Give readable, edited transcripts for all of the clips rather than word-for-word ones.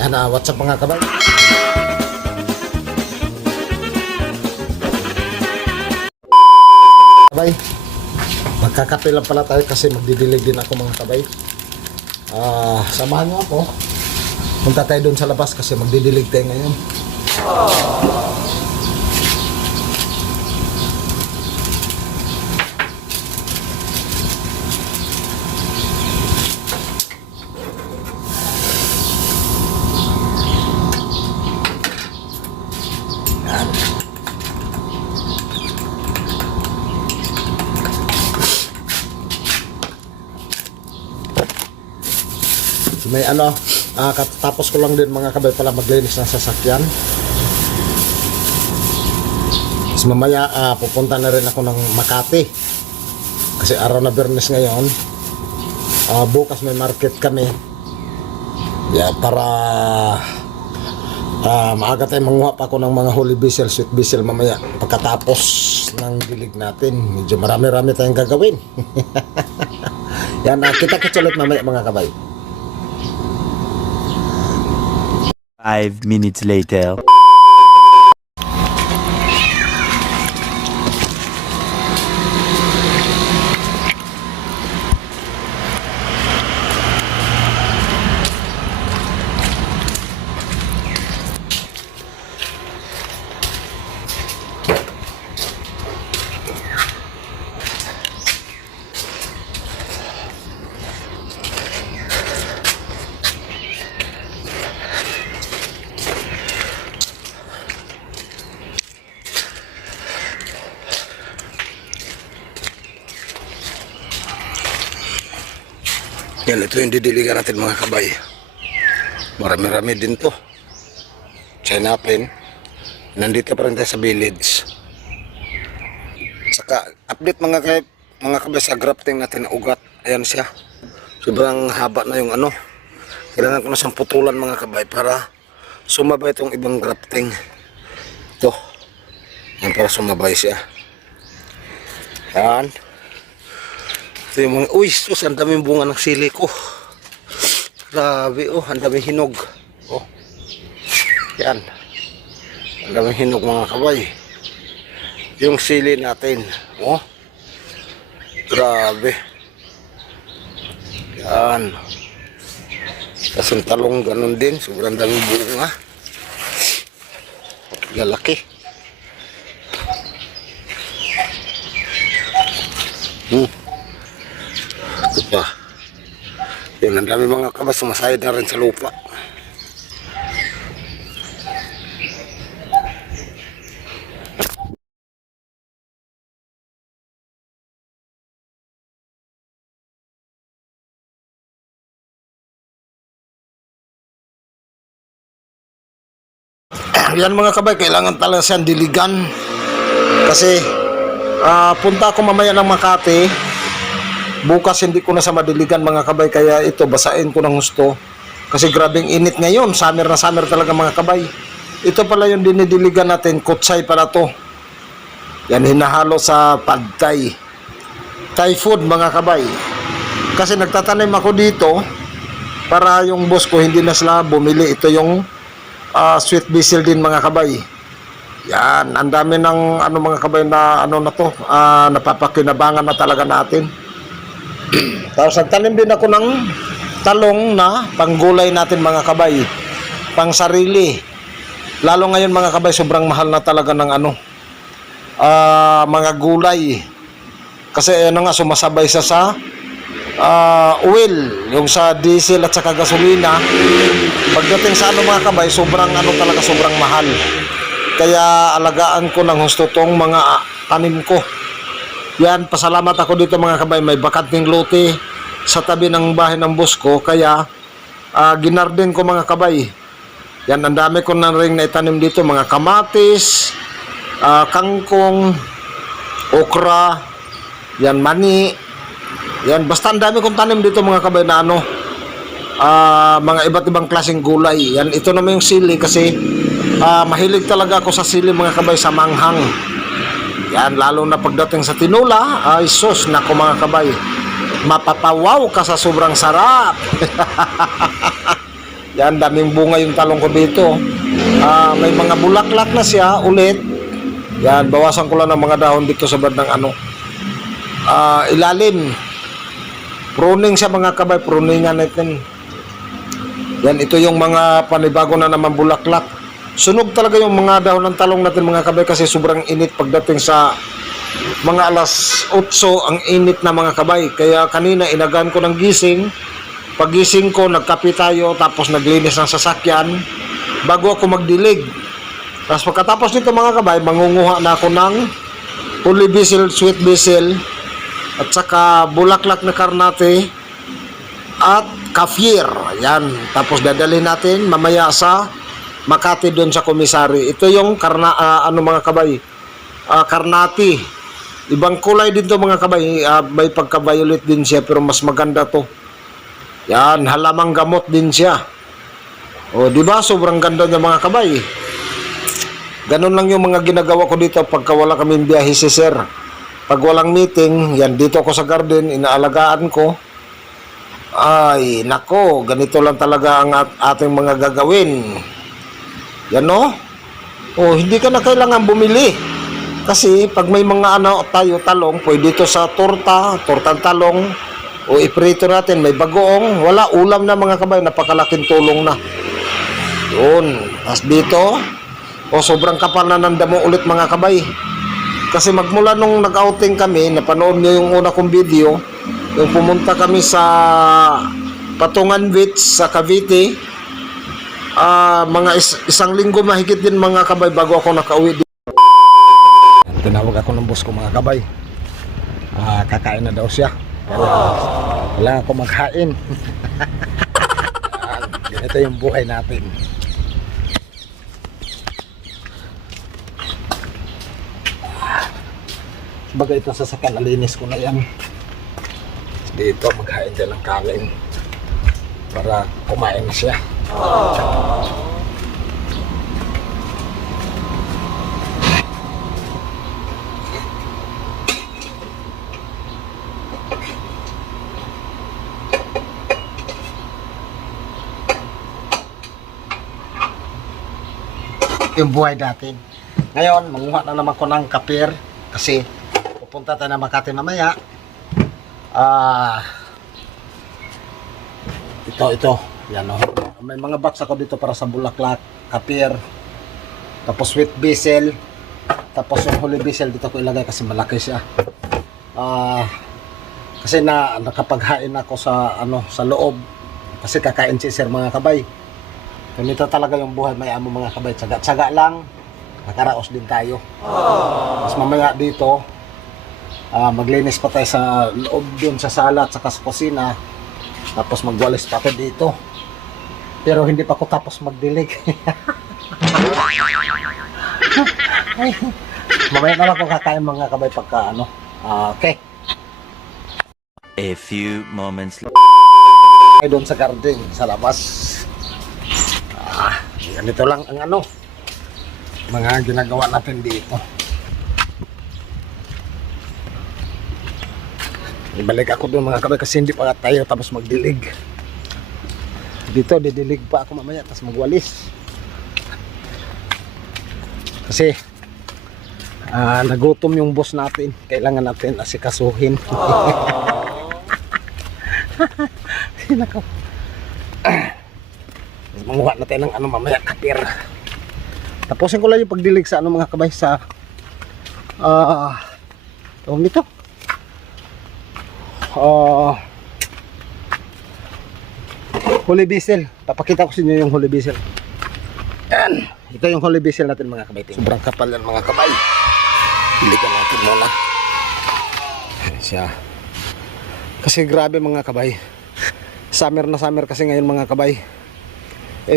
Yan, what's up mga kabay? Kabay, magkakape lang pala tayo kasi magdidilig din ako mga kabay. Samahan nyo ako. Punta tayo doon sa labas kasi magdidilig tayo ngayon. May katapos ko lang din mga kabay pala maglinis ng sasakyan. Tapos mamaya pupunta na rin ako ng Makati kasi araw na Biyernes ngayon. Bukas may market kami, para maaga tayo manguha pa ako ng mga holy basil, sweet basil mamaya pagkatapos ng dilig natin. Medyo marami-rami tayong gagawin. Yan, kita-kits ulit mamaya mga kabay. 5 minutes later. Yan, ito yung didiligan natin mga kabay. Marami-rami din to. Chinapin. Nandito pa rin tayo sa village. Saka update mga kabay sa grafting natin na ugat. Ayan siya. Sobrang haba na yung Kailangan ko na siyang putulan mga kabay para sumabay itong ibang grafting. Ito. Yan, para sumabay siya. Yan. Ito yung mga, sus, ang daming bunga ng sili ko. Grabe, ang daming hinog. Yan. Ang daming hinog mga kabay. Yung sili natin. Grabe. Yan. Tapos yung talong ganun din. Sobrang daming bunga. Lalaki. Ito pa. Yun, ang dami mga kabay sumasayad na rin sa lupa. Yan mga kabay, kailangan talaga siyang diligan. Kasi punta ako mamaya ng Makati. Bukas hindi ko na sa madiligan mga kabay, kaya ito basain ko ng gusto kasi grabing init ngayon. Summer na summer talaga mga kabay. Ito pala yung dinidiligan natin, kutsay pala to. Yan, hinahalo sa pad thai food mga kabay. Kasi nagtatanim ako dito para yung boss ko hindi na sila bumili. Ito yung sweet basil din mga kabay. Yan, ang dami ng mga kabay na na to, napapakinabangan na talaga natin. Tapos nagtanim din ako ng talong na panggulay natin mga kabay, pang sarili. Lalo ngayon mga kabay, sobrang mahal na talaga ng mga gulay. Kasi sumasabay sa oil, yung sa diesel at saka gasolina. Pagdating sa mga kabay, sobrang talaga, sobrang mahal. Kaya alagaan ko ng husto tong mga tanim ko. Yan, pasalamat ako dito mga kabay, may bakanting lote sa tabi ng bahay ng boss ko, kaya ginarden ko mga kabay. Yan, ang dami ko na rin naitanim dito, mga kamatis, kangkong, okra, yan, mani. Yan, basta ang dami kong tanim dito mga kabay na mga iba't ibang klaseng gulay. Yan, ito naman yung sili kasi mahilig talaga ako sa sili mga kabay, sa manghang. Yan, lalo na pagdating sa tinula, ay sus, nako mga kabay, mapapawaw ka sa sobrang sarap. Yan, daming bunga yung talong ko dito. May mga bulaklak na siya ulit. Yan, bawasan ko lang ng mga dahon dito sa bandang ilalim. Pruning siya mga kabay, pruningan natin. Yan, ito yung mga panibago na naman bulaklak. Sunog talaga yung mga dahon ng talong natin mga kabay kasi sobrang init pagdating sa mga alas 8 ang init na mga kabay. Kaya kanina inagaan ko ng gising. Pagising ko, nagkape tayo, tapos naglinis ng sasakyan bago ako magdilig. Tapos pagkatapos nito mga kabay, mangunguha na ako ng holy basil, sweet basil, at saka bulaklak na karnate, at kaffir. Yan. Tapos dadalhin natin mamaya sa Makati doon sa komisari. Ito yung mga kabay, karnati. Ibang kulay din to mga kabay. May pagka-violet din siya pero mas maganda to. Yan, halamang gamot din siya. O, di ba? Sobrang ganda niya mga kabay. Ganun lang yung mga ginagawa ko dito pagka wala kaming biyahe si sir. Pag walang meeting, yan, dito ako sa garden, inaalagaan ko. Ay, nako, ganito lang talaga ang ating mga gagawin. Yan, no? O, hindi ka na kailangan bumili. Kasi, pag may mga tayo talong, pwede dito sa tortang talong, o iprito natin, may bagoong, wala, ulam na mga kabay, napakalaking tulong na. Yun. Tapos dito, sobrang kapal na ng damo ulit mga kabay. Kasi magmula nung nag-outing kami, napanood nyo yung una kong video, yung pumunta kami sa Patungan Beach sa Cavite, mga isang linggo mahigit din mga kabay bago ako nakauwi dito. Tinawag ako ng boss ko mga kabay. Kakain na daw siya. Kailangan ko maghain. Ganito yung buhay natin. Bagay ito sasakyan, nalinis ko na yan. Dito maghain din ng kanin para kumain na siya. Yung buhay natin. Ngayon, manguha na naman ko ng kapir kasi pupunta tayo na Makati mamaya. Ito. Yan o. May mga box ako dito para sa bulaklak, kapir, tapos sweet basil, tapos yung holy basil dito ko ilagay kasi malaki siya. Kasi nakapaghain ako sa sa loob kasi kakain si sir mga kabay. Ganito talaga yung buhay may amo mga kabay. Tsaga-tsaga lang, nakaraos din tayo. Mas mamaya dito, maglinis pa tayo sa loob dun sa sala at saka sa kusina. Tapos magwalis pa ako dito. Pero hindi pa ako tapos magdilig. Mamaya naman ako kakain mga kabay pagka okay. A few moments later. Ay doon sa garden, sa labas. Ganito lang ang mga ginagawa natin dito. Ibalik ako doon mga kabay kasi hindi pa tayo tapos magdilig. Dito didilig pa ako mamaya tapos magwalis. Kasi nagutom yung boss natin. Kailangan natin asikasuhin. Nako. Manguha natin ng mamaya kapir. Tapusin ko lang yung pagdilig sa mga kabay sa tawag nito holy basil. Papakita ko sa inyo yung holy basil. Yan. Ito yung holy basil natin mga kabay. Sobrang kapal yan mga kabay. Diligan natin muna. Yan siya. Kasi grabe mga kabay. Summer na summer kasi ngayon mga kabay.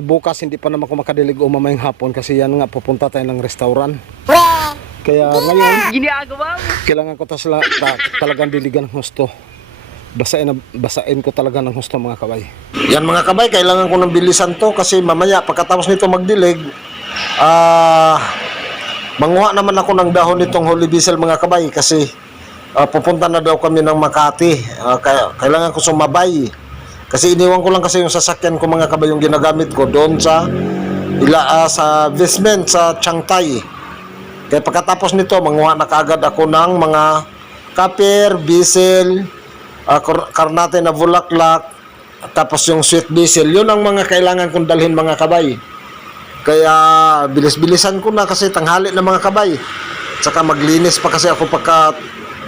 Bukas hindi pa naman ako makadilig o mamayang hapon kasi yan nga pupunta tayo ng restaurant. Kaya ngayon kailangan ko talagang diligan ng husto. Basain ko talaga ng husto mga kabay. Yan mga kabay, kailangan ko ng bilisan to kasi mamaya pagkatapos nito magdilig, manguha naman ako ng dahon nitong holy basil mga kabay kasi pupunta na daw kami ng Makati. Kailangan ko sumabay Kasi iniwan ko lang kasi yung sasakyan ko mga kabay, yung ginagamit ko doon sa sa basement sa Changtai. Kaya pagkatapos nito, manguha na kaagad ako ng mga copper, diesel, karnate na bulaklak, tapos yung sweet diesel. Yun ang mga kailangan kong dalhin mga kabay. Kaya bilis-bilisan ko na kasi tanghali na mga kabay. Saka maglinis pa kasi ako pagka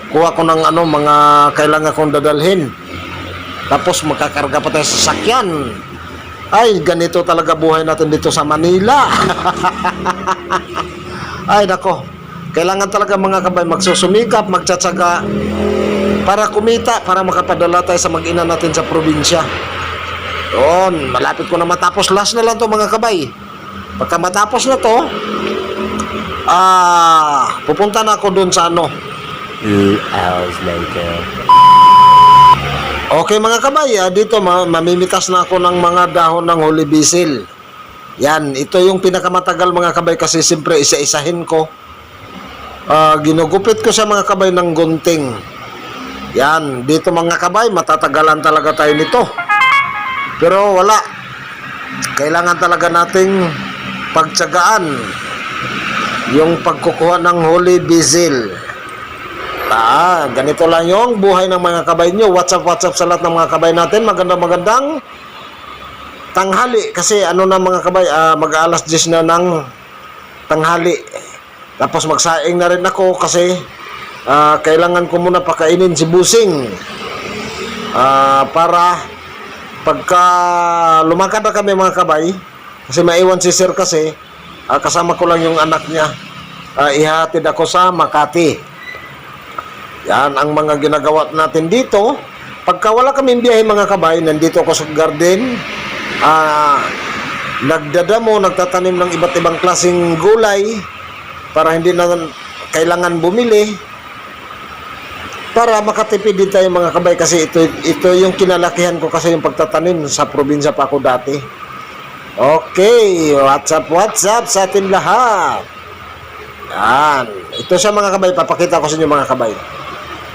kuha ko ng mga kailangan kong dadalhin. Tapos makakarga pa tayo sa sakyan. Ay, ganito talaga buhay natin dito sa Manila. Ay, nako. Kailangan talaga mga kabay magsusumikap, magtsatsaga para kumita, para makapadala tayo sa mag-ina natin sa probinsya. Doon, malapit ko na matapos. Last na lang to mga kabay. Pagka matapos na to, pupunta na ako doon sa 2 hours later. Okay mga kabay, dito mamimitas na ako ng mga dahon ng holy basil. Yan, ito yung pinakamatagal mga kabay kasi siyempre isa-isahin ko. Ginugupit ko sa mga kabay ng gunting. Yan, dito mga kabay, matatagalan talaga tayo nito. Pero wala. Kailangan talaga nating pagtsagaan yung pagkukuha ng holy basil. Ganito lang yung buhay ng mga kabay nyo. What's up sa lahat ng mga kabay natin. Magandang tanghali. Kasi na mga kabay, mag-alas 10 na ng tanghali. Tapos magsaing na rin ako kasi kailangan ko muna pakainin si Busing. Para pagka lumakad na kami mga kabay, kasi maiwan si Sir kasi, kasama ko lang yung anak niya. Ihatid ako sa Makati. Yan ang mga ginagawa natin dito. Pagka wala kaming biyahe mga kabay, nandito ako sa garden. Nagdadamo, nagtatanim ng iba't ibang klaseng gulay para hindi na kailangan bumili. Para makatipid din tayo mga kabay kasi ito yung kinalakihan ko kasi yung pagtatanim sa probinsya pa ako dati. Okay, what's up sa atin lahat. Yan. Ito siya mga kabay, papakita ko sa inyo mga kabay.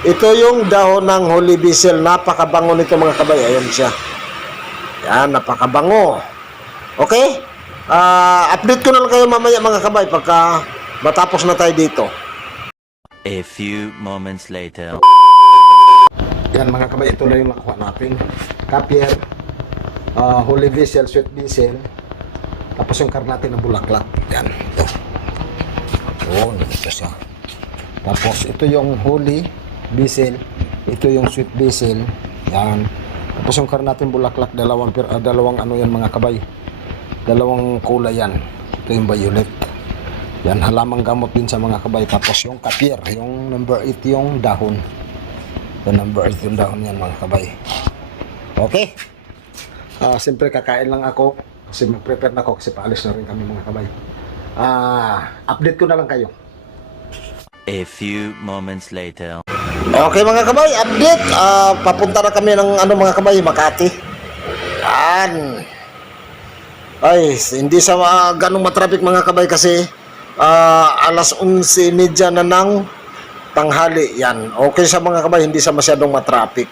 Ito yung dahon ng holy basil. Napakabango nito mga kabay. Ayan siya. Yan, napakabango. Okay? Update ko na lang kayo mamaya mga kabay pagka matapos na tayo dito. A few moments later. Yan mga kabay, ito na yung nakuha natin. Kapier, holy basil, sweet basil, tapos yung karnate na bulaklak. Yan, ito. Yun, ito siya. Tapos ito yung holy basil, ito yung sweet basil. Yan. Tapos yung karnate bulaklak, dalawang yan mga kabay. Dalawang kulay yan. Ito yung violet. Yan, halamang gamot din sa mga kabay. Tapos yung kapier, yung number 8 yung dahon. Yung number 8 yung dahon yan mga kabay. Okay. Siyempre kakain lang ako. Kasi mag-prepare na ako kasi paalis na rin kami mga kabay. Update ko na lang kayo. A few moments later. Okay mga kabay, update. Papunta na kami ng mga kabay, Makati. Yan. Ay, hindi sa ganong matraffic mga kabay kasi alas 11:30 na ng tanghali. Yan. Okay sa mga kabay, hindi sa masyadong matraffic.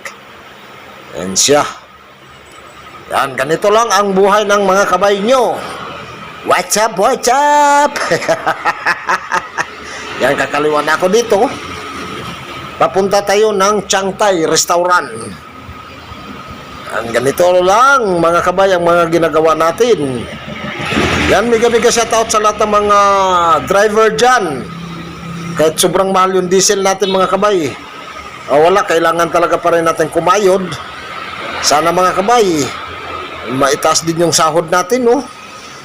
Yan siya. Yan, ganito lang ang buhay ng mga kabay nyo. What's up? Yan, kakaliwa na ako dito. Papunta tayo ng Changtai Restaurant. Yan, ganito lang mga kabay ang mga ginagawa natin. Yan, mega shoutout sa lahat ng mga driver dyan. Kahit sobrang mahal yung diesel natin mga kabay, wala, kailangan talaga pa rin natin kumayod. Sana mga kabay, maitaas din yung sahod natin, no?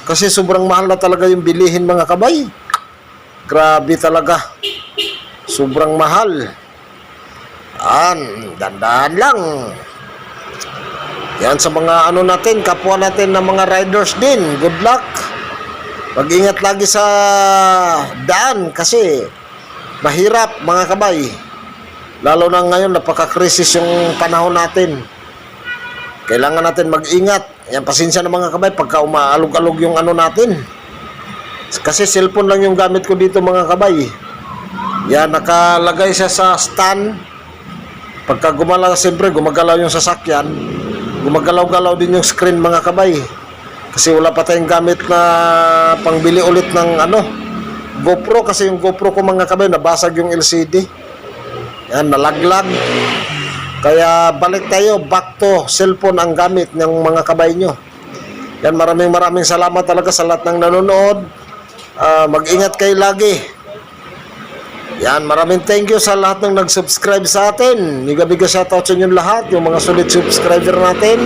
Kasi sobrang mahal na talaga yung bilihin mga kabay. Grabe talaga. Sobrang mahal. Dandan lang. Yan sa mga natin, kapwa natin na mga riders din. Good luck. Mag-ingat lagi sa daan kasi mahirap mga kabay. Lalo na ngayon, napaka-krisis yung panahon natin. Kailangan natin mag-ingat. Yan, pasensya na mga kabay pagka umaalog-alog yung natin. Kasi cellphone lang yung gamit ko dito mga kabay. Yan, nakalagay siya sa stand. Pagka gumalaw, siyempre gumagalaw yung sasakyan. gumagalaw-galaw din yung screen mga kabay. Kasi wala pa tayong gamit na pangbili ulit ng GoPro, kasi yung GoPro ko mga kabay nabasag yung LCD. Yan, nalaglag. Kaya balik tayo, back to cellphone ang gamit ng mga kabay nyo. Yan, maraming salamat talaga sa lahat ng nanonood. Mag-ingat kayo lagi. Yan, maraming thank you sa lahat ng nag-subscribe sa atin. Biga shoutout sa inyo lahat, yung mga solid subscriber natin.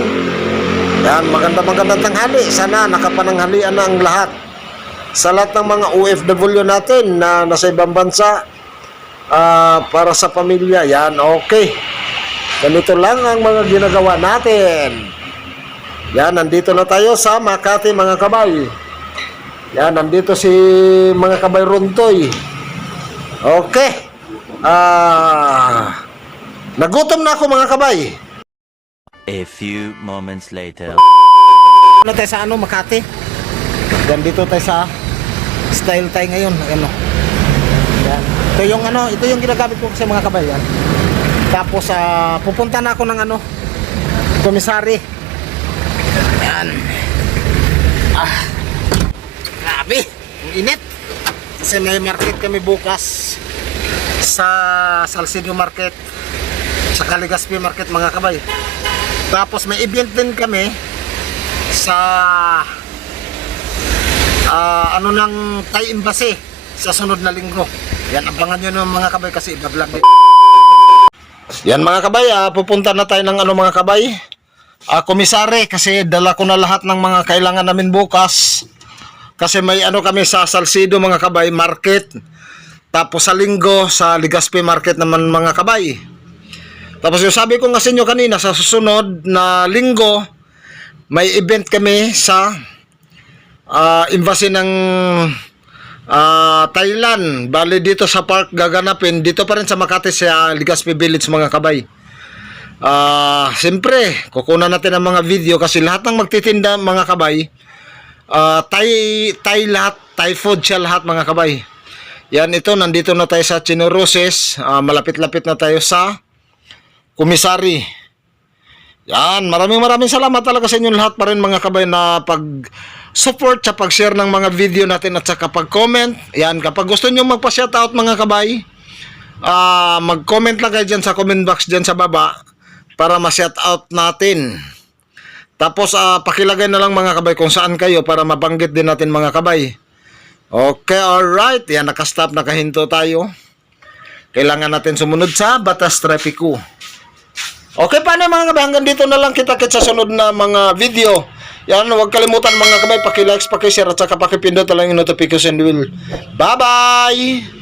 Yan, magandang tanghali. Sana nakapananghalian na ang lahat. Sa lahat ng mga OFW natin na nasa ibang bansa, para sa pamilya. Yan, okay. Ganito lang ang mga ginagawa natin. Yan, nandito na tayo sa Makati mga kabay. Yan, nandito si mga kabay Runtoy. Okay. Nagutom na ako mga kabay. A few moments later. Ano tayo sa Makati? Yan, dito tayo sa Style tayo ngayon. Yan. Ito yung ginagamit ko kasi mga kabay. Yan. Tapos pupunta na ako ng komisari. Yan. Grabe, ang init. Kasi may market kami bukas sa Salcedo Market, sa Legazpi Market mga kabay. Tapos may event din kami sa ng Thai Embassy sa sunod na linggo. Yan, abangan nyo ng mga kabay kasi iba-vlog din. Yan mga kabay, pupunta na tayo ng mga kabay, komisare, kasi dala ko na lahat ng mga kailangan namin bukas. Kasi may kami sa Salcedo mga kabay market. Tapos sa linggo sa Legazpi Market naman mga kabay. Tapos yung sabi ko nga sa inyo kanina, sa susunod na linggo may event kami sa embassy ng Thailand. Bali dito sa park gaganapin, dito pa rin sa Makati sa Legazpi Village mga kabay. Siyempre kukunan natin ang mga video kasi lahat ng magtitinda mga kabay, Thai lahat, Thai food siya lahat mga kabay. Yan, ito, nandito na tayo sa Chinorosis. Malapit-lapit na tayo sa komisari. Yan, maraming salamat talaga sa inyo lahat pa rin mga kabay na pag-support sa pag-share ng mga video natin at saka pag-comment. Yan, kapag gusto nyo magpa-shoutout mga kabay, mag-comment lang kayo dyan sa comment box dyan sa baba para ma-shoutout natin. Tapos pakilagay na lang mga kabay kung saan kayo para mabanggit din natin mga kabay. Okay, alright. Yan, nakastop, nakahinto tayo. Kailangan natin sumunod sa batas trapiko. Okay, paano mga kabay? Hanggang dito na lang kita-kits sa sunod na mga video. Yan, huwag kalimutan mga kabay, paki-likes, paki-share at saka paki-pindot lang yung notification bell. Bye-bye!